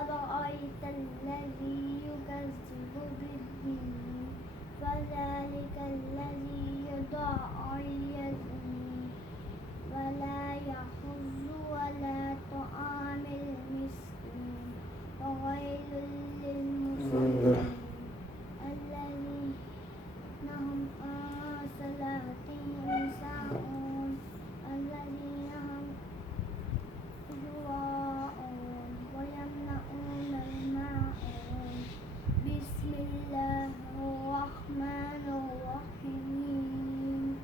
أرأيت الذي يكذب بالدين فذلك الذي يدعو اليتيم ولا يحض على طعام المسكين وويل للمصلين الذين هم عن صلاتهم ساهون الذين هم يراءون ويمنعون الماعون بسم الله الرحمن الرحيم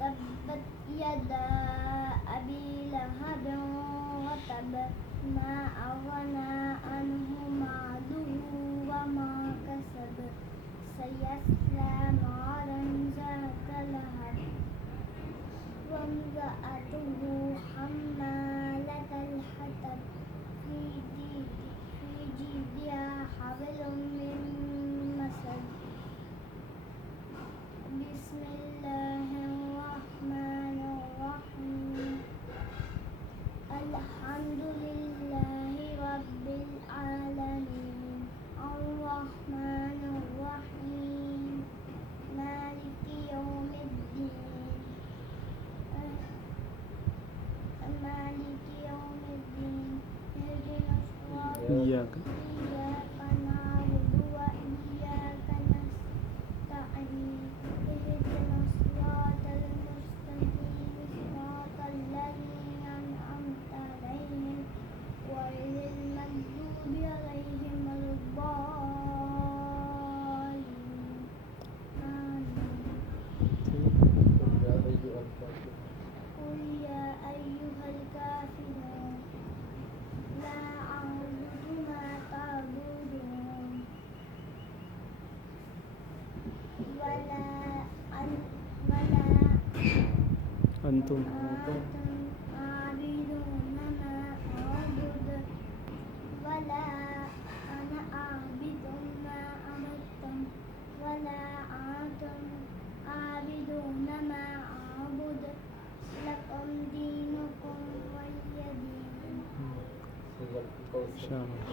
تبت يدا أبي لهب وتب ما أغنى عنه ماله وما كسب سيصلى نارا ذات لهب وامرأته حمالة الحطب في جيدها حبل من مسد بسم الله الرحمن الرحيم الحمد لله رب العالمين الرحمن الرحيم مالك يوم الدين اهدنا الصراط إياك نعبد وإياك نستعين اهدنا الصراط المستقيم صراط الذين أنعمت عليهم غير المغضوب عليهم ولا الضالين آمين قل يا أيها الكافرون لا أعبد ما تعبدون ولا أنتم عابدون ما أعبد ولا أنا عابد ما عبدتم ولا أنتم عابدون ما أعبد لكم دينكم ولي دين. شاباش.